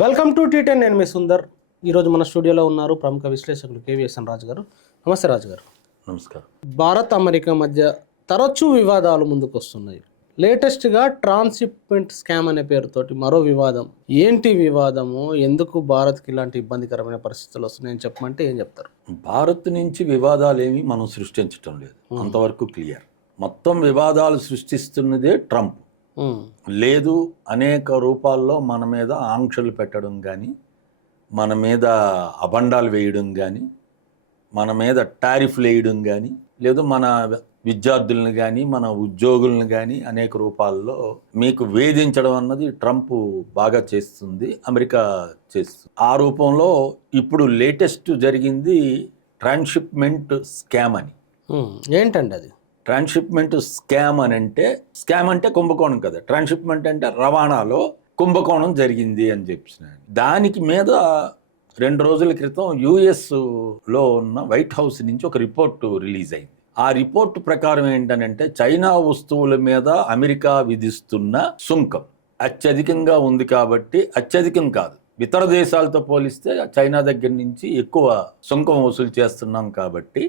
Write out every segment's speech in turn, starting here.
Welcome to టీ10. నేను మీ సుందర్. ఈరోజు మన స్టూడియోలో ఉన్నారు ప్రముఖ విశ్లేషకులు కేవీఎస్ఎన్ రాజు గారు. నమస్తే రాజు గారు. నమస్కారం. భారత్ అమెరికా మధ్య తరచూ వివాదాలు ముందుకు వస్తున్నాయి. లేటెస్ట్గా ట్రాన్స్షిప్మెంట్ స్కామ్ అనే పేరుతోటి మరో వివాదం. ఏంటి వివాదము, ఎందుకు భారత్కి ఇలాంటి ఇబ్బందికరమైన పరిస్థితులు వస్తున్నాయని చెప్పమంటే ఏం చెప్తారు? భారత్ నుంచి వివాదాలేమి మనం సృష్టించటం లేదు, అంతవరకు క్లియర్. మొత్తం వివాదాలు సృష్టిస్తున్నదే ట్రంప్. లేదు అనేక రూపాల్లో మన మీద ఆంక్షలు పెట్టడం కానీ, మన మీద అబండాలు వేయడం కానీ, మన మీద టారిఫ్లు వేయడం కానీ, లేదు మన విద్యార్థులను కానీ మన ఉద్యోగులను కానీ అనేక రూపాల్లో మీకు వేధించడం అన్నది ట్రంప్ బాగా చేస్తుంది, అమెరికా చేస్తుంది. ఆ రూపంలో ఇప్పుడు లేటెస్ట్ జరిగింది ట్రాన్స్షిప్మెంట్ స్కామ్ అని. ఏంటండి అది? ట్రాన్స్షిప్మెంట్ స్కామ్ అంటే కుంభకోణం కదా. ట్రాన్స్షిప్మెంట్ అంటే రవాణాలో కుంభకోణం జరిగింది అని చెప్పినాను. దానికి మీద 2 రోజుల క్రితం యుఎస్లో ఉన్న వైట్ హౌస్ నుంచి ఒక రిపోర్టు రిలీజ్ అయింది. ఆ రిపోర్టు ప్రకారం ఏంటనంటే చైనా వస్తువుల మీద అమెరికా విధిస్తున్న సుంకం అత్యధికంగా ఉంది. కాబట్టి అత్యధికం కాదు, ఇతర దేశాలతో పోలిస్తే చైనా దగ్గర నుంచి ఎక్కువ సుంకం వసూలు చేస్తున్నాం. కాబట్టి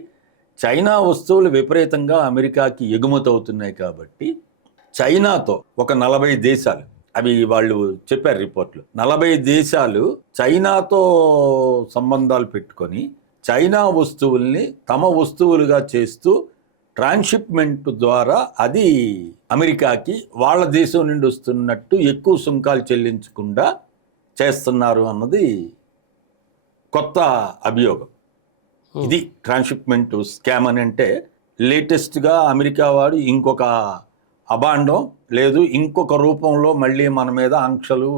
చైనా వస్తువులు విపరీతంగా అమెరికాకి ఎగుమతి అవుతున్నాయి. కాబట్టి చైనాతో ఒక 40 దేశాలు, అవి వాళ్ళు చెప్పారు రిపోర్ట్లు, 40 దేశాలు చైనాతో సంబంధాలు పెట్టుకొని చైనా వస్తువుల్ని తమ వస్తువులుగా చేస్తూ ట్రాన్స్షిప్మెంట్ ద్వారా అది అమెరికాకి వాళ్ళ దేశం నుండి వస్తున్నట్టు ఎక్కువ సుంకాలు చెల్లించకుండా చేస్తున్నారు అన్నది కొత్త అభియోగం. ఇది ట్రాన్స్షిప్మెంట్ స్కామ్ అని అంటే లేటెస్ట్గా అమెరికా వాడు ఇంకొక అబాండం లేదు ఇంకొక రూపంలో మళ్ళీ మన మీద ఆంక్షలు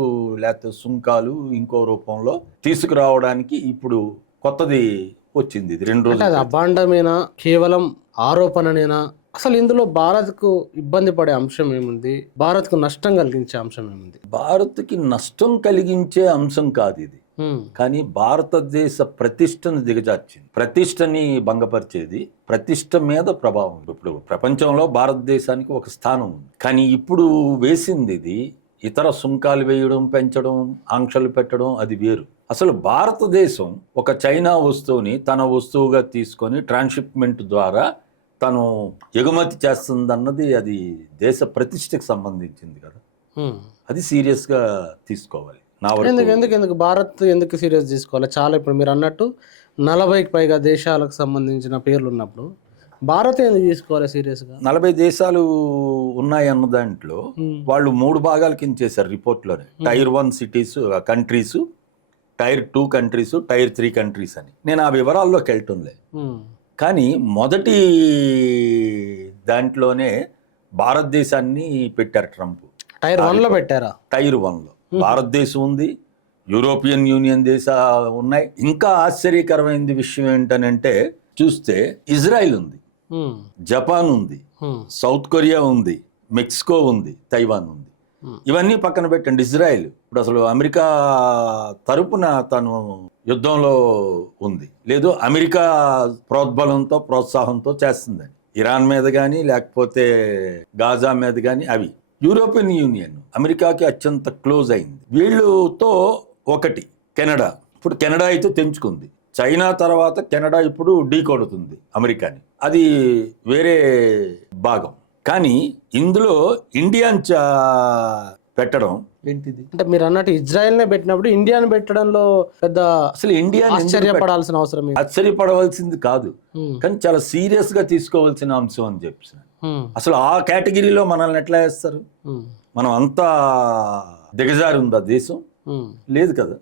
లేకపోతే సుంకాలు ఇంకో రూపంలో తీసుకురావడానికి ఇప్పుడు కొత్తది వచ్చింది. ఇది 2 రోజులు. అది అబాండమేనా, కేవలం ఆరోపణనేనా? అసలు ఇందులో భారత్కు ఇబ్బంది పడే అంశం ఏముంది, భారత్కు నష్టం కలిగించే అంశం ఏముంది? భారత్కి నష్టం కలిగించే అంశం కాదు ఇది, కానీ భారతదేశ ప్రతిష్టను దిగజార్చింది, ప్రతిష్టని భంగపరిచేది, ప్రతిష్ట మీద ప్రభావం. ఇప్పుడు ప్రపంచంలో భారతదేశానికి ఒక స్థానం ఉంది, కానీ ఇప్పుడు వేసింది ఇది ఇతర సుంకాలు వేయడం, పెంచడం, ఆంక్షలు పెట్టడం అది వేరు. అసలు భారతదేశం ఒక చైనా వస్తువుని తన వస్తువుగా తీసుకొని ట్రాన్స్షిప్మెంట్ ద్వారా తను ఎగుమతి చేస్తుందన్నది అది దేశ ప్రతిష్టకు సంబంధించింది కదా. అది సీరియస్గా తీసుకోవాలి. ఎందుకు భారత్ ఎందుకు సీరియస్ తీసుకోవాలి? చాలా ఇప్పుడు మీరు అన్నట్టు 40కి పైగా దేశాలకు సంబంధించిన పేర్లు ఉన్నప్పుడు భారత్ ఎందుకు తీసుకోవాలి సీరియస్గా? 40 దేశాలు ఉన్నాయన్న దాంట్లో వాళ్ళు 3 భాగాల కింద చేశారు రిపోర్ట్లోనే. Tier 1 cities countries, tier 2 countries, tier 3 countries అని. నేను ఆ వివరాల్లోకి వెళ్ళటంలే, కానీ మొదటి దాంట్లోనే భారతదేశాన్ని పెట్టారు ట్రంప్. టైర్ 1లో పెట్టారా? టైర్ 1లో భారతదేశం ఉంది, యూరోపియన్ యూనియన్ దేశాలు ఉన్నాయి. ఇంకా ఆశ్చర్యకరమైన విషయం ఏంటనంటే చూస్తే ఇజ్రాయిల్ ఉంది, జపాన్ ఉంది, సౌత్ కొరియా ఉంది, మెక్సికో ఉంది, తైవాన్ ఉంది. ఇవన్నీ పక్కన పెట్టండి. ఇజ్రాయిల్ ఇప్పుడు అసలు అమెరికా తరపున తను యుద్ధంలో ఉంది, లేదు అమెరికా ప్రోద్బలంతో ప్రోత్సాహంతో చేస్తుందని. ఇరాన్ మీద కానీ లేకపోతే గాజా మీద కానీ అవి. యూరోపియన్ యూనియన్ అమెరికాకి అత్యంత క్లోజ్ అయింది. వీళ్ళతో ఒకటి కెనడా. ఇప్పుడు కెనడా అయితే తెంచుకుంది. చైనా తర్వాత కెనడా ఇప్పుడు ఢీ కొడుతుంది అమెరికాని, అది వేరే భాగం. కానీ ఇందులో ఇండియాని పెట్టడం ఏంటిది అంటే మీరు అన్నట్టు ఇజ్రాయెల్నే పెట్టినప్పుడు ఇండియాని పెట్టడంలో పెద్ద అసలు ఇండియా ఆశ్చర్యపడాల్సిన అవసరం, ఆశ్చర్యపడవలసింది కాదు, కానీ చాలా సీరియస్ గా తీసుకోవాల్సిన అంశం అని చెప్పి. అసలు ఆ కేటగిరీలో మనల్ని ఎట్లా వేస్తారు? మనం అంతా దిగజారి ఉందా దేశం? లేదు కదా.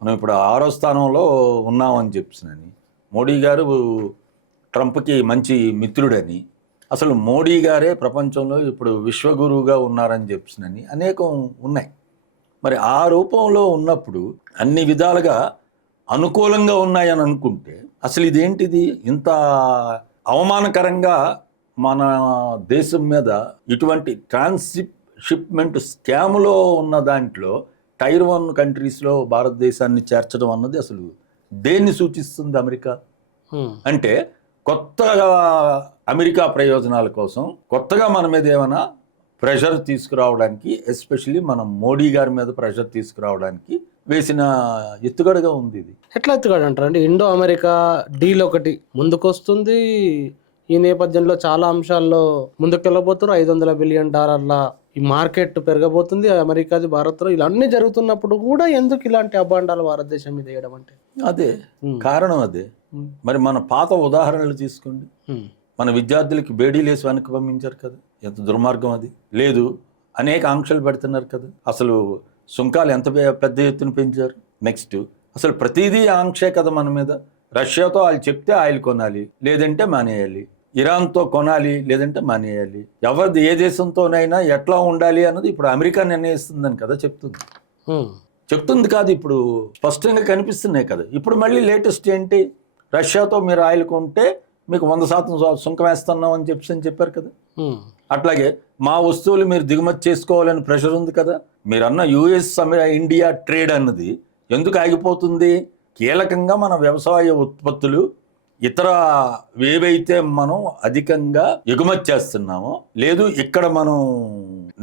మనం ఇప్పుడు 6వ స్థానంలో ఉన్నామని చెప్పినని. మోడీ గారు ట్రంప్కి మంచి మిత్రుడని, అసలు మోడీ గారే ప్రపంచంలో ఇప్పుడు విశ్వగురువుగా ఉన్నారని చెప్పినని అనేకం ఉన్నాయి. మరి ఆ రూపంలో ఉన్నప్పుడు అన్ని విధాలుగా అనుకూలంగా ఉన్నాయని అనుకుంటే అసలు ఇదేంటిది ఇంత అవమానకరంగా మన దేశం మీద ఇటువంటి ట్రాన్స్షిప్మెంట్ స్కామ్లో ఉన్న దాంట్లో టైర్ 1 కంట్రీస్లో భారతదేశాన్ని చేర్చడం అన్నది అసలు దేన్ని సూచిస్తుంది? అమెరికా అంటే కొత్తగా అమెరికా ప్రయోజనాల కోసం కొత్తగా మన మీద ఏమైనా ప్రెషర్ తీసుకురావడానికి, ఎస్పెషల్లీ మనం మోడీ గారి మీద ప్రెషర్ తీసుకురావడానికి వేసిన ఎత్తుగడగా ఉంది ఇది. ఎట్లా ఎత్తుగాడు అంటారండి? ఇండో అమెరికా డీల్ ఒకటి ముందుకొస్తుంది. ఈ నేపథ్యంలో చాలా అంశాల్లో ముందుకెళ్ళబోతున్నారు. $500 బిలియన్ ఈ మార్కెట్ పెరగబోతుంది అమెరికాది భారత్లో. ఇలా అన్ని జరుగుతున్నప్పుడు కూడా ఎందుకు ఇలాంటి అభాండాలు భారతదేశం మీద వేయడం అంటే? అదే కారణం అదే. మరి మన పాత ఉదాహరణలు తీసుకోండి. మన విద్యార్థులకి బేడీలేసి వెనక్కి పంపించారు కదా, ఎంత దుర్మార్గం అది. లేదు, అనేక ఆంక్షలు పెడుతున్నారు కదా, అసలు సుంకాలు ఎంత పెద్ద ఎత్తున పెంచారు. నెక్స్ట్ అసలు ప్రతిదీ ఆంక్షే కదా మన మీద. రష్యాతో వాళ్ళు చెప్తే ఆయిల్ కొనాలి, లేదంటే మానేయాలి. ఇరాన్తో కొనాలి, లేదంటే మానేయాలి. ఎవరిది ఏ దేశంతోనైనా ఎట్లా ఉండాలి అన్నది ఇప్పుడు అమెరికా నిర్ణయిస్తుందని కదా చెప్తుంది కాదు, ఇప్పుడు స్పష్టంగా కనిపిస్తున్నాయి కదా. ఇప్పుడు మళ్ళీ లేటెస్ట్ ఏంటి, రష్యాతో మీరు ఆయిల్ కొంటే మీకు 100% సుంకం వేస్తున్నాం అని చెప్పారు కదా. అట్లాగే మా వస్తువులు మీరు దిగుమతి చేసుకోవాలని ప్రెషర్ ఉంది కదా. మీరన్న యుఎస్ ఇండియా ట్రేడ్ అన్నది ఎందుకు ఆగిపోతుంది? కీలకంగా మన వ్యవసాయ ఉత్పత్తులు ఇతర ఏవైతే మనం అధికంగా ఎగుమతి చేస్తున్నామో, లేదు ఇక్కడ మనం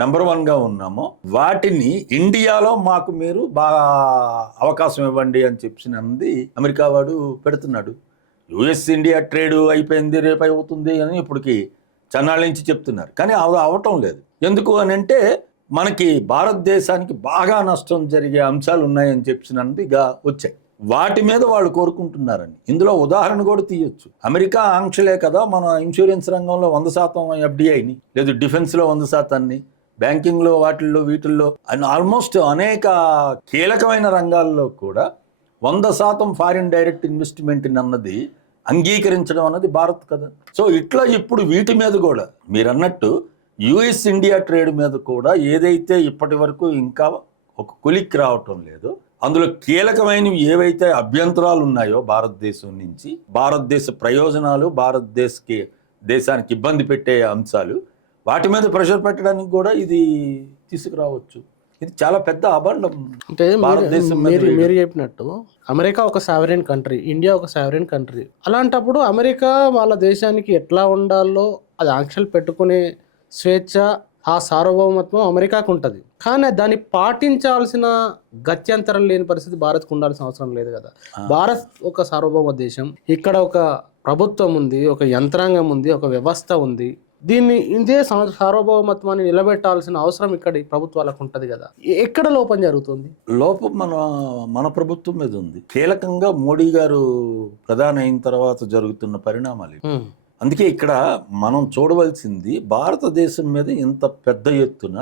నెంబర్ 1గా ఉన్నామో, వాటిని ఇండియాలో మాకు మీరు బాగా అవకాశం ఇవ్వండి అని చెప్పినది అమెరికా వాడు పెడుతున్నాడు. యుఎస్ ఇండియా ట్రేడ్ అయిపోయింది, రేపు అవుతుంది అని ఇప్పటికి చన్నాళ్ళ నుంచి చెప్తున్నారు. కానీ అది అవటం లేదు. ఎందుకు అని అంటే మనకి భారతదేశానికి బాగా నష్టం జరిగే అంశాలు ఉన్నాయని చెప్పినదిగా వచ్చాయి. వాటి మీద వాళ్ళు కోరుకుంటున్నారని ఇందులో ఉదాహరణ కూడా తీయొచ్చు. అమెరికా ఆంక్షలే కదా మన ఇన్సూరెన్స్ రంగంలో 100% FDIని, లేదు డిఫెన్స్లో 100%ని, బ్యాంకింగ్లో వాటిల్లో వీటిల్లో ఆల్మోస్ట్ అనేక కీలకమైన రంగాల్లో కూడా 100% ఫారిన్ డైరెక్ట్ ఇన్వెస్ట్మెంట్ అన్నది అంగీకరించడం అన్నది భారత్ కదా. సో ఇట్లా ఇప్పుడు వీటి మీద కూడా మీరు అన్నట్టు యుఎస్ ఇండియా ట్రేడ్ మీద కూడా ఏదైతే ఇప్పటి వరకు ఇంకా ఒక కొలిక్కి రావటం లేదో, అందులో కీలకమైనవి ఏవైతే అభ్యంతరాలు ఉన్నాయో భారతదేశం నుంచి, భారతదేశ ప్రయోజనాలు, దేశానికి ఇబ్బంది పెట్టే అంశాలు, వాటి మీద ప్రెషర్ పెట్టడానికి కూడా ఇది తీసుకురావచ్చు. ఇది చాలా పెద్ద అభండం. అంటే మీరు చెప్పినట్టు అమెరికా ఒక సావరెన్ కంట్రీ, ఇండియా ఒక సావరెన్ కంట్రీ. అలాంటప్పుడు అమెరికా వాళ్ళ దేశానికి ఎట్లా ఉండాలో అది ఆంక్షలు పెట్టుకునే స్వేచ్ఛ, ఆ సార్వభౌమత్వం అమెరికాకు ఉంటుంది. కానీ దాన్ని పాటించాల్సిన గత్యంతరం లేని పరిస్థితి భారత్కు ఉండాల్సిన అవసరం లేదు కదా. భారత్ ఒక సార్వభౌమ దేశం, ఇక్కడ ఒక ప్రభుత్వం ఉంది, ఒక యంత్రాంగం ఉంది, ఒక వ్యవస్థ ఉంది. ఇదే సార్వభౌమత్వాన్ని నిలబెట్టాల్సిన అవసరం ఇక్కడ ప్రభుత్వాలకు ఉంటుంది కదా. ఎక్కడ లోపం జరుగుతుంది? లోపం మన ప్రభుత్వం మీద ఉంది. కీలకంగా మోడీ గారు ప్రధాని అయిన తర్వాత జరుగుతున్న పరిణామాలు. అందుకే ఇక్కడ మనం చూడవలసింది భారతదేశం మీద ఇంత పెద్ద ఎత్తున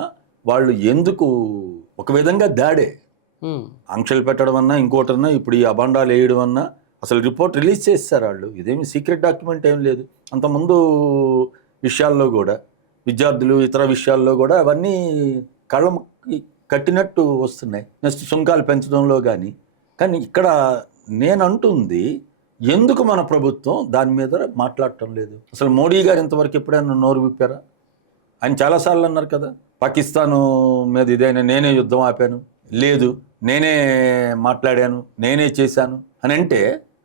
వాళ్ళు ఎందుకు ఒక విధంగా దాడే, ఆంక్షలు పెట్టడం అన్నా ఇంకోటన్నా, ఇప్పుడు ఈ అభాండాలు వేయడం అన్నా, అసలు రిపోర్ట్ రిలీజ్ చేస్తారు వాళ్ళు. ఇదేమి సీక్రెట్ డాక్యుమెంట్ ఏం లేదు. అంతకుముందు విషయాల్లో కూడా, విద్యార్థులు ఇతర విషయాల్లో కూడా అవన్నీ కళ్ళ కట్టినట్టు వస్తున్నాయి. నెక్స్ట్ సుంకాలు పెంచడంలో కానీ ఇక్కడ నేను అంటుంది, ఎందుకు మన ప్రభుత్వం దాని మీద మాట్లాడటం లేదు? అసలు మోడీ గారు ఇంతవరకు ఎప్పుడైనా నోరు విప్పారా? ఆయన చాలాసార్లు అన్నారు కదా, పాకిస్తాను మీద ఇదైనా నేనే యుద్ధం ఆపాను, లేదు నేనే మాట్లాడాను, నేనే చేశాను అని అంటే,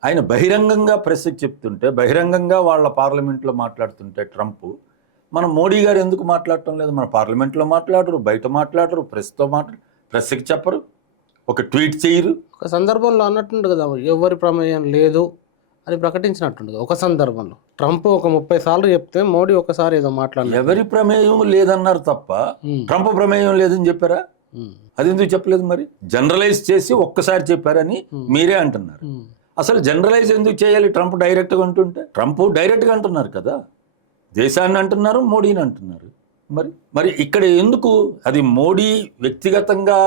ఆయన బహిరంగంగా ప్రెస్కి చెప్తుంటే, బహిరంగంగా వాళ్ళ పార్లమెంట్లో మాట్లాడుతుంటే ట్రంప్, మన మోడీ గారు ఎందుకు మాట్లాడటం లేదు? మన పార్లమెంట్లో మాట్లాడరు, బయట మాట్లాడరు, ప్రెస్కి చెప్పరు, ఒక ట్వీట్ చేయరు. ఒక సందర్భంలో అన్నట్టుండు కదా, ఎవరి ప్రమేయం లేదు అని ప్రకటించినట్టుండదు. ఒక సందర్భంలో ట్రంప్ ఒక 30 సార్లు చెప్తే మోడీ ఒకసారి ఏదో మాట్లాడారు. ఎవరి ప్రమేయం లేదన్నారు తప్ప ట్రంప్ ప్రమేయం లేదని చెప్పారా? అది ఎందుకు చెప్పలేదు? మరి జనరలైజ్ చేసి ఒక్కసారి చెప్పారని మీరే అంటున్నారు. అసలు జనరలైజ్ ఎందుకు చేయాలి? ట్రంప్ డైరెక్ట్గా అంటుంటే, ట్రంప్ డైరెక్ట్గా అంటున్నారు కదా, దేశాన్ని అంటున్నారు, మోడీని అంటున్నారు. మరి ఇక్కడ ఎందుకు అది మోడీ వ్యక్తిగతంగా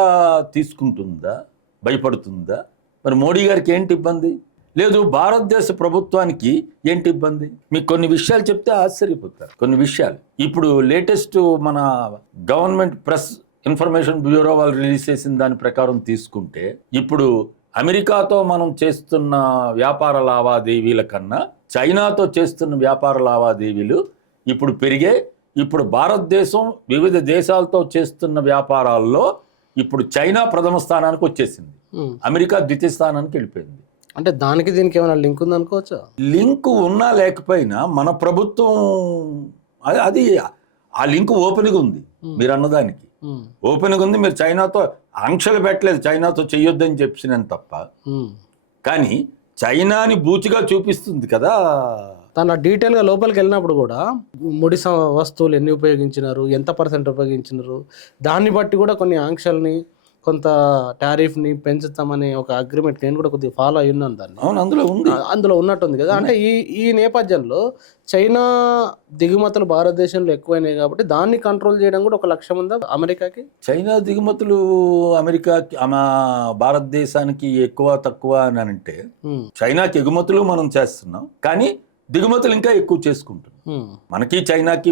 తీసుకుంటుందా, భయపడుతుందా? మరి మోడీ గారికి ఏంటి ఇబ్బంది? లేదు భారతదేశ ప్రభుత్వానికి ఏంటి ఇబ్బంది? మీకు కొన్ని విషయాలు చెప్తే ఆశ్చర్యపోతారు. కొన్ని విషయాలు ఇప్పుడు లేటెస్ట్ మన గవర్నమెంట్ ప్రెస్ ఇన్ఫర్మేషన్ బ్యూరో వాళ్ళు రిలీజ్ చేసిన దాని ప్రకారం తీసుకుంటే, ఇప్పుడు అమెరికాతో మనం చేస్తున్న వ్యాపార లావాదేవీల కన్నా చైనాతో చేస్తున్న వ్యాపార లావాదేవీలు ఇప్పుడు పెరిగే. ఇప్పుడు భారతదేశం వివిధ దేశాలతో చేస్తున్న వ్యాపారాల్లో ఇప్పుడు చైనా ప్రథమ స్థానానికి వచ్చేసింది, అమెరికా ద్వితీయ స్థానానికి వెళ్ళిపోయింది. అంటే దానికి దీనికి ఏమైనా లింక్ ఉందనుకోవచ్చా? లింక్ ఉన్నా లేకపోయినా మన ప్రభుత్వం అది ఆ లింక్ ఓపెన్గా ఉంది మీరు అన్నదానికి. ఓపెన్గా ఉంది. మీరు చైనాతో ఆంక్షలు పెట్టలేదు, చైనాతో చెయ్యొద్దని చెప్పినాను తప్ప. కానీ చైనాని బూచిగా చూపిస్తుంది కదా. తన డీటెయిల్గా లోపలికి వెళ్ళినప్పుడు కూడా ముడి వస్తువులు ఎన్ని ఉపయోగించినారు, ఎంత % ఉపయోగించినారు, దాన్ని బట్టి కూడా కొన్ని ఆంక్షల్ని, కొంత టారిఫ్ని పెంచుతామనే ఒక అగ్రిమెంట్ నేను కూడా కొద్దిగా ఫాలో అయి ఉన్నాను దాన్ని. అవును, అందులో ఉంది, అందులో ఉన్నట్టుంది కదా. అంటే ఈ నేపథ్యంలో చైనా దిగుమతులు భారతదేశంలో ఎక్కువైనాయి కాబట్టి దాన్ని కంట్రోల్ చేయడం కూడా ఒక లక్ష్యం ఉందా అమెరికాకి? చైనా దిగుమతులు అమెరికాకి భారతదేశానికి ఎక్కువ తక్కువ అని అంటే, చైనాకి ఎగుమతులు మనం చేస్తున్నాం కానీ దిగుమతులు ఇంకా ఎక్కువ చేసుకుంటున్నాం. మనకి చైనాకి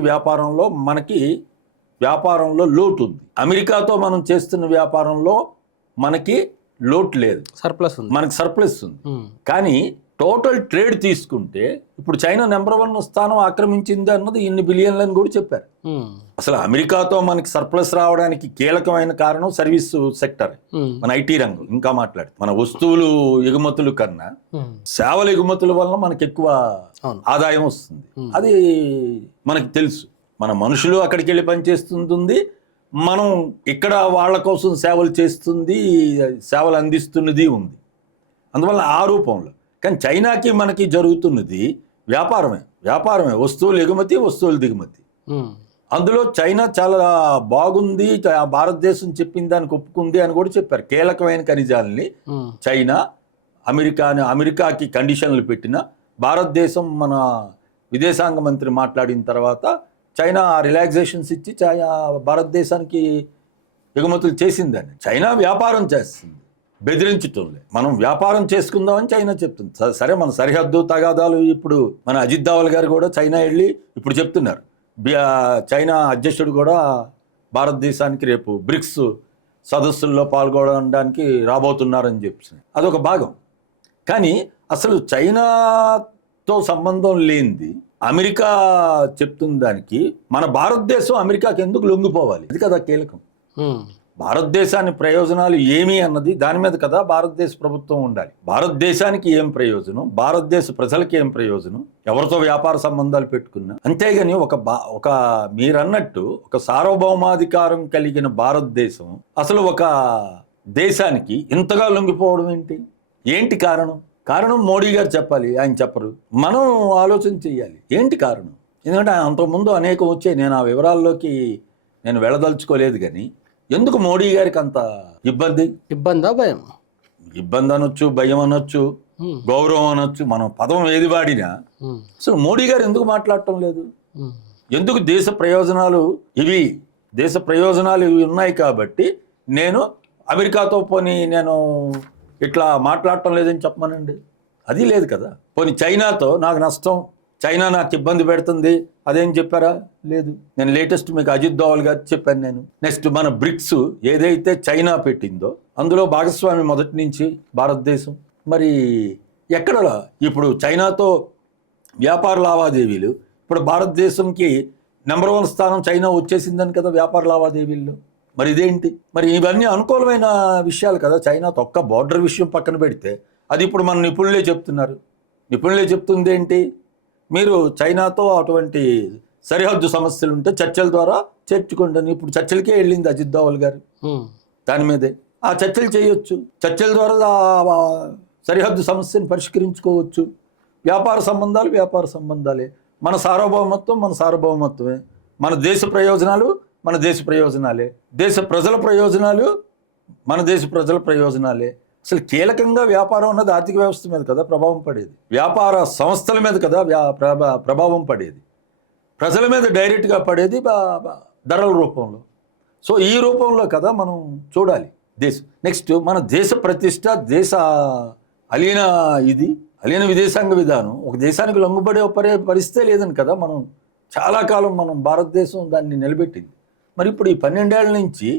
వ్యాపారంలో లోటు ఉంది. అమెరికాతో మనం చేస్తున్న వ్యాపారంలో మనకి లోటు లేదు, సర్ప్లస్ ఉంది, మనకి సర్ప్లస్ ఉంది. కానీ టోటల్ ట్రేడ్ తీసుకుంటే ఇప్పుడు చైనా నెంబర్ 1 స్థానం ఆక్రమించింది అన్నది ఇన్ని బిలియన్లని కూడా చెప్పారు. అసలు అమెరికాతో మనకి సర్ప్లస్ రావడానికి కీలకమైన కారణం సర్వీస్ సెక్టర్, మన ఐటీ రంగం. ఇంకా మాట్లాడితే మన వస్తువులు ఎగుమతులు కన్నా సేవల ఎగుమతుల వల్ల మనకి ఎక్కువ ఆదాయం వస్తుంది. అది మనకి తెలుసు. మన మనుషులు అక్కడికి వెళ్ళి పనిచేస్తుంది, మనం ఇక్కడ వాళ్ళ కోసం సేవలు అందిస్తున్నది ఉంది. అందువల్ల ఆ రూపంలో. కానీ చైనాకి మనకి జరుగుతున్నది వ్యాపారమే, వస్తువులు ఎగుమతి, వస్తువులు దిగుమతి. అందులో చైనా చాలా బాగుంది, భారతదేశం చెప్పిన దానికి ఒప్పుకుంది అని కూడా చెప్పారు. కీలకమైన ఖనిజాలని చైనా అమెరికాకి కండిషన్లు పెట్టిన భారతదేశం మన విదేశాంగ మంత్రి మాట్లాడిన తర్వాత చైనా రిలాక్సేషన్స్ ఇచ్చి భారతదేశానికి ఎగుమతులు చేసిందని. చైనా వ్యాపారం చేస్తుంది, బెదిరించటంలే. మనం వ్యాపారం చేసుకుందామని చైనా చెప్తుంది. సరే, మన సరిహద్దు తగాదాలు ఇప్పుడు మన అజిత్ దోవల్ గారు కూడా చైనా వెళ్ళి ఇప్పుడు చెప్తున్నారు. చైనా అధ్యక్షుడు కూడా భారతదేశానికి రేపు బ్రిక్స్ సదస్సుల్లో పాల్గొనడానికి రాబోతున్నారని చెప్పి అదొక భాగం. కానీ అసలు చైనాతో సంబంధం లేనిది అమెరికా చెప్తున్న దానికి మన భారతదేశం అమెరికాకి ఎందుకు లొంగిపోవాలి? అది కదా కీలకం. భారతదేశాన్ని ప్రయోజనాలు ఏమి అన్నది దాని మీద కదా భారతదేశ ప్రభుత్వం ఉండాలి. భారతదేశానికి ఏం ప్రయోజనం, భారతదేశ ప్రజలకి ఏం ప్రయోజనం, ఎవరితో వ్యాపార సంబంధాలు పెట్టుకున్నా. అంతేగాని ఒక మీరన్నట్టు ఒక సార్వభౌమాధికారం కలిగిన భారతదేశం అసలు ఒక దేశానికి ఇంతగా లొంగిపోవడం ఏంటి కారణం మోడీ గారు చెప్పాలి, ఆయన చెప్పరు. మనం ఆలోచన చెయ్యాలి ఏంటి కారణం. ఎందుకంటే అంతకుముందు అనేకం వచ్చాయి, నేను ఆ వివరాల్లోకి వెళ్ళదలుచుకోలేదు. కానీ ఎందుకు మోడీ గారికి అంత ఇబ్బందా భయం? ఇబ్బంది అనొచ్చు, భయం అనొచ్చు, గౌరవం అనొచ్చు, మనం పదం ఏది వాడినా అసలు మోడీ గారు ఎందుకు మాట్లాడటం లేదు? ఎందుకు దేశ ప్రయోజనాలు ఇవి ఉన్నాయి కాబట్టి నేను అమెరికాతో నేను ఇట్లా మాట్లాడటం లేదని చెప్పమనండి. అది లేదు కదా. పోనీ చైనాతో నాకు నష్టం, చైనా నాకు ఇబ్బంది పెడుతుంది, అదేం చెప్పారా? లేదు. నేను లేటెస్ట్ మీకు అజిత్ దోవల్ గారు చెప్పాను. నేను నెక్స్ట్ మన బ్రిక్స్ ఏదైతే చైనా పెట్టిందో అందులో భాగస్వామి మొదటి నుంచి భారతదేశం. మరి ఎక్కడ ఇప్పుడు చైనాతో వ్యాపార లావాదేవీలు, ఇప్పుడు భారతదేశంకి నెంబర్ 1 స్థానం చైనా వచ్చేసిందని కదా వ్యాపార లావాదేవీల్లో. మరి ఇదేంటి? మరి ఇవన్నీ అనుకూలమైన విషయాలు కదా. చైనాతో ఒక్క బార్డర్ విషయం పక్కన పెడితే అది ఇప్పుడు మన నిపుణులే చెప్తుంది ఏంటి, మీరు చైనాతో అటువంటి సరిహద్దు సమస్యలు ఉంటే చర్చల ద్వారా చేర్చుకుంటాను. ఇప్పుడు చర్చలకే వెళ్ళింది అజిత్ దోవల్ గారు దాని మీదే. ఆ చర్చలు చేయొచ్చు, చర్చల ద్వారా సరిహద్దు సమస్యను పరిష్కరించుకోవచ్చు. వ్యాపార సంబంధాలే. మన సార్వభౌమత్వమే, మన దేశ ప్రయోజనాలే, దేశ ప్రజల ప్రయోజనాలు మన దేశ ప్రజల ప్రయోజనాలే. అసలు కీలకంగా వ్యాపారం అన్నది ఆర్థిక వ్యవస్థ మీద కదా ప్రభావం పడేది, వ్యాపార సంస్థల మీద కదా ప్రభావం పడేది, ప్రజల మీద డైరెక్ట్గా పడేది ధరల రూపంలో. సో ఈ రూపంలో కదా మనం చూడాలి దేశం. నెక్స్ట్ మన దేశ ప్రతిష్ట, దేశ అలీన విదేశాంగ విధానం ఒక దేశానికి లొంగుబడే పరిస్థితే లేదని కదా మనం చాలా కాలం భారతదేశం దాన్ని నిలబెట్టింది. మరి ఇప్పుడు ఈ 12 ఏళ్ల నుంచి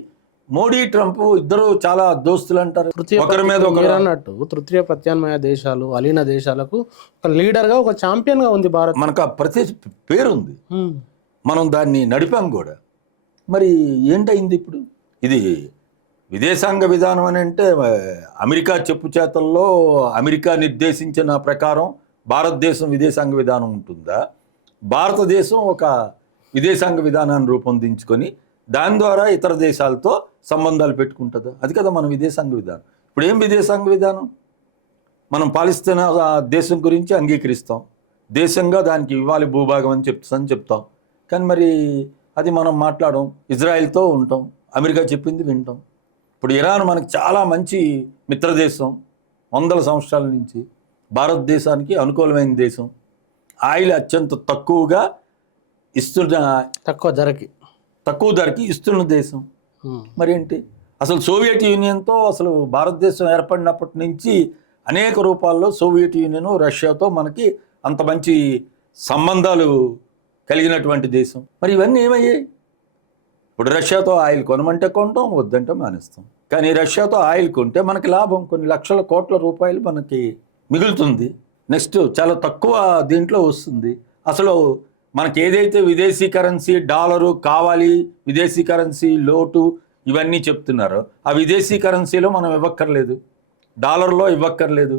మోడీ ట్రంప్ ఇద్దరు చాలా దోస్తులు అంటారు. ఒకరి మీద అన్నట్టు తృతీయ ప్రత్యామ్నాయ దేశాలు, అలీన దేశాలకు ఒక లీడర్గా, ఒక ఛాంపియన్గా ఉంది భారత్. మనకు ఆ ప్రతి పేరుంది, మనం దాన్ని నడిపాం కూడా. మరి ఏంటయింది ఇప్పుడు? ఇది విదేశాంగ విధానం అని అంటే అమెరికా చెప్పు చేతల్లో అమెరికా నిర్దేశించిన ప్రకారం భారతదేశం విదేశాంగ విధానం ఉంటుందా? భారతదేశం ఒక విదేశాంగ విధానాన్ని రూపొందించుకొని దాని ద్వారా ఇతర దేశాలతో సంబంధాలు పెట్టుకుంటుందా? అది కదా మన విదేశాంగ విధానం. ఇప్పుడు ఏం విదేశాంగ విధానం? మనం పాలిస్తున్న దేశం గురించి అంగీకరిస్తాం, దేశంగా దానికి ఇవ్వాలి భూభాగం అని చెప్తాం. కానీ మరి అది మనం మాట్లాడడం, ఇజ్రాయెల్తో ఉంటాం, అమెరికా చెప్పింది వింటాం. ఇప్పుడు ఇరాన్ మనకు చాలా మంచి మిత్రదేశం, వందల సంవత్సరాల నుంచి భారతదేశానికి అనుకూలమైన దేశం, ఆయిల్ అత్యంత తక్కువగా ఇస్తున్న, తక్కువ ధరకి ఇస్తున్న దేశం. మరేంటి అసలు సోవియట్ యూనియన్తో అసలు భారతదేశం ఏర్పడినప్పటి నుంచి అనేక రూపాల్లో సోవియట్ యూనియన్ రష్యాతో మనకి అంత మంచి సంబంధాలు కలిగినటువంటి దేశం. మరి ఇవన్నీ ఏమయ్యాయి? ఇప్పుడు రష్యాతో ఆయిల్ కొనమంటే కొంటాం, వద్దంటే మానేస్తాం. కానీ రష్యాతో ఆయిల్ కొంటే మనకి లాభం, కొన్ని లక్షల కోట్ల రూపాయలు మనకి మిగులుతుంది. నెక్స్ట్ చాలా తక్కువ దీంట్లో వస్తుంది. అసలు మనకి ఏదైతే విదేశీ కరెన్సీ డాలరు కావాలి, విదేశీ కరెన్సీ లోటు ఇవన్నీ చెప్తున్నారో ఆ విదేశీ కరెన్సీలో మనం ఇవ్వక్కర్లేదు, డాలర్లో ఇవ్వక్కర్లేదు,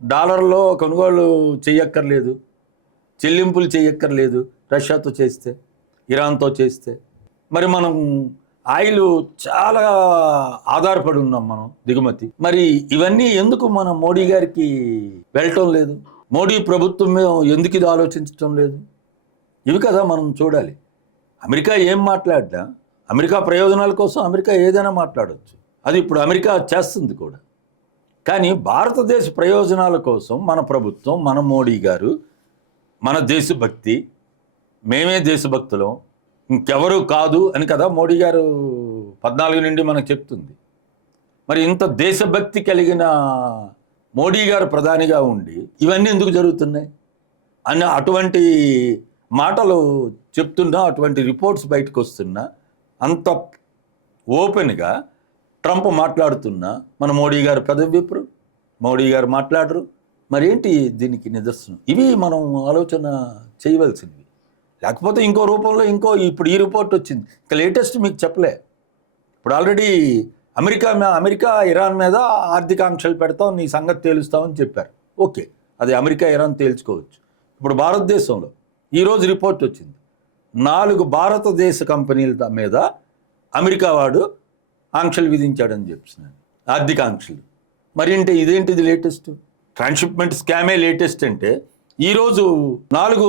డాలర్లో కొనుగోలు చేయక్కర్లేదు, చెల్లింపులు చేయక్కర్లేదు రష్యాతో చేస్తే, ఇరాన్తో చేస్తే. మరి మనం ఆయిల్ చాలా ఆధారపడి ఉన్నాం మనం దిగుమతి. మరి ఇవన్నీ ఎందుకు మన మోడీ గారికి వెళ్ళటం లేదు? మోడీ ప్రభుత్వం ఎందుకు ఇది ఆలోచించటం లేదు? ఇవి కదా మనం చూడాలి. అమెరికా ఏం మాట్లాడినా అమెరికా ప్రయోజనాల కోసం అమెరికా ఏదైనా మాట్లాడవచ్చు, అది ఇప్పుడు అమెరికా చేస్తుంది కూడా. కానీ భారతదేశ ప్రయోజనాల కోసం మన ప్రభుత్వం, మన మోడీ గారు, మన దేశభక్తి, మేమే దేశభక్తులం, ఇంకెవరు కాదు అని కదా మోడీ గారు 14 నుండి మనకు చెప్తుంది. మరి ఇంత దేశభక్తి కలిగిన మోడీ గారు ప్రధానిగా ఉండి ఇవన్నీ ఎందుకు జరుగుతున్నాయి అన్న అటువంటి మాటలు చెప్తున్నా, అటువంటి రిపోర్ట్స్ బయటకు వస్తున్నా, అంత ఓపెన్గా ట్రంప్ మాట్లాడుతున్నా మన మోడీ గారు పెదవిప్రు, మోడీ గారు మాట్లాడరు. మరేంటి దీనికి నిదర్శనం? ఇవి మనం ఆలోచన చేయవలసినవి. లేకపోతే ఇంకో రూపంలో ఇప్పుడు ఈ రిపోర్ట్ వచ్చింది, ఇంకా లేటెస్ట్ మీకు చెప్పలే. ఇప్పుడు ఆల్రెడీ అమెరికా ఇరాన్ మీద ఆర్థిక ఆంక్షలు పెడతాం, నీ సంగతి తేలుస్తామని చెప్పారు. ఓకే, అది అమెరికా ఇరాన్ తేల్చుకోవచ్చు. ఇప్పుడు భారతదేశంలో ఈరోజు రిపోర్ట్ వచ్చింది, 4 భారతదేశ కంపెనీల మీద అమెరికా వాడు ఆంక్షలు విధించాడని చెప్తున్నాను, ఆర్థిక ఆంక్షలు. మరి ఇదేంటిది లేటెస్ట్? ట్రాన్స్షిప్మెంట్ స్కామే లేటెస్ట్ అంటే ఈరోజు 4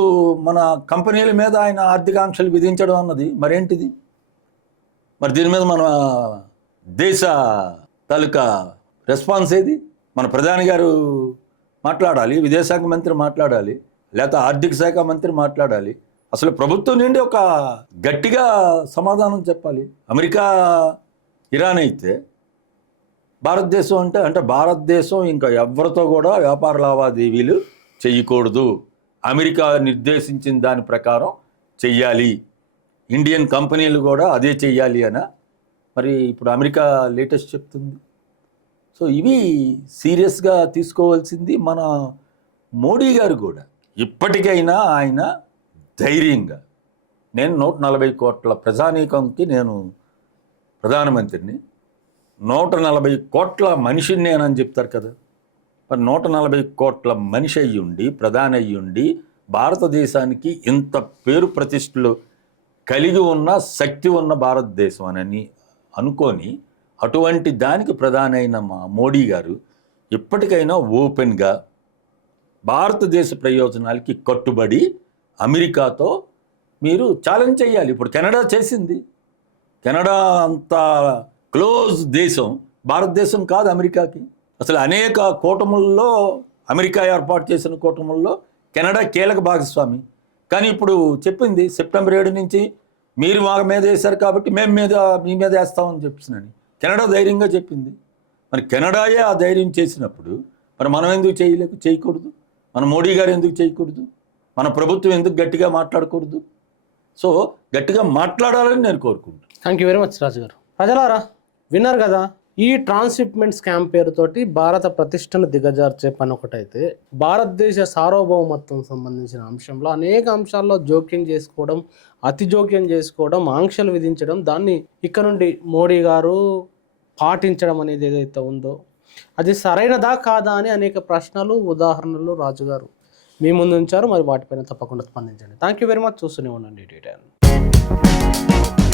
మన కంపెనీల మీద ఆయన ఆర్థిక ఆంక్షలు విధించడం అన్నది మరేంటిది? మరి దీని మీద మన దేశ తాలూకా రెస్పాన్స్ ఏది? మన ప్రధాని గారు మాట్లాడాలి, విదేశాంగ మంత్రి మాట్లాడాలి, లేకపోతే ఆర్థిక శాఖ మంత్రి మాట్లాడాలి. అసలు ప్రభుత్వం నుండి ఒక గట్టిగా సమాధానం చెప్పాలి. అమెరికా ఇరాన్ అయితే భారతదేశం అంటే భారతదేశం ఇంకా ఎవరితో కూడా వ్యాపార లావాదేవీలు చెయ్యకూడదు, అమెరికా నిర్దేశించిన దాని ప్రకారం చెయ్యాలి, ఇండియన్ కంపెనీలు కూడా అదే చెయ్యాలి అని మరి ఇప్పుడు అమెరికా లేటెస్ట్ చెప్తుంది. సో ఇవి సీరియస్గా తీసుకోవాల్సింది మన మోడీ గారు కూడా. ఇప్పటికైనా ఆయన ధైర్యంగా, నేను 140 కోట్ల ప్రజానీకంకి నేను ప్రధానమంత్రిని, 140 కోట్ల మనిషిని నేనని చెప్తారు కదా. మరి 140 కోట్ల మనిషి అయ్యుండి, ప్రధాని అయ్యుండి, భారతదేశానికి ఇంత పేరు ప్రతిష్టలు కలిగి ఉన్న శక్తి ఉన్న భారతదేశం అని అనుకొని అటువంటి దానికి ప్రధాని అయిన మా మోడీ గారు ఇప్పటికైనా ఓపెన్గా భారతదేశ ప్రయోజనాలకి కట్టుబడి అమెరికాతో మీరు ఛాలెంజ్ చేయాలి. ఇప్పుడు కెనడా చేసింది. కెనడా అంత క్లోజ్ దేశం భారతదేశం కాదు అమెరికాకి. అసలు అనేక కూటముల్లో, అమెరికా ఏర్పాటు చేసిన కూటముల్లో కెనడా కీలక భాగస్వామి. కానీ ఇప్పుడు చెప్పింది సెప్టెంబర్ 7 నుంచి మీరు మా మీద వేశారు కాబట్టి మేము మీ మీద వేస్తామని చెప్తున్నాను. కెనడా ధైర్యంగా చెప్పింది. మరి కెనడాయే ఆ ధైర్యం చేసినప్పుడు మరి మనం ఎందుకు చేయకూడదు? మన మోడీ గారు ఎందుకు చేయకూడదు? మన ప్రభుత్వం ఎందుకు గట్టిగా మాట్లాడకూడదు? సో గట్టిగా మాట్లాడాలని నేను కోరుకుంటున్నాను. థ్యాంక్ యూ వెరీ మచ్ రాజు గారు. ప్రజలారా విన్నారు కదా, ఈ ట్రాన్స్షిప్మెంట్ స్కామ్ పేరుతోటి భారత ప్రతిష్టను దిగజార్చే పని ఒకటైతే, భారతదేశ సార్వభౌమత్వం సంబంధించిన అంశంలో అనేక అంశాల్లో జోక్యం చేసుకోవడం, అతి జోక్యం చేసుకోవడం, ఆంక్షలు విధించడం, దాన్ని ఇక్కడ నుండి మోడీ గారు పాటించడం అనేది ఏదైతే ఉందో అది సరైనదా కాదా అని అనేక ప్రశ్నలు, ఉదాహరణలు రాజుగారు మీ ముందు ఉంచారు. మరి వాటిపైన తప్పకుండా స్పందించండి. Thank you very much. చూస్తూనే ఉండండి DT10.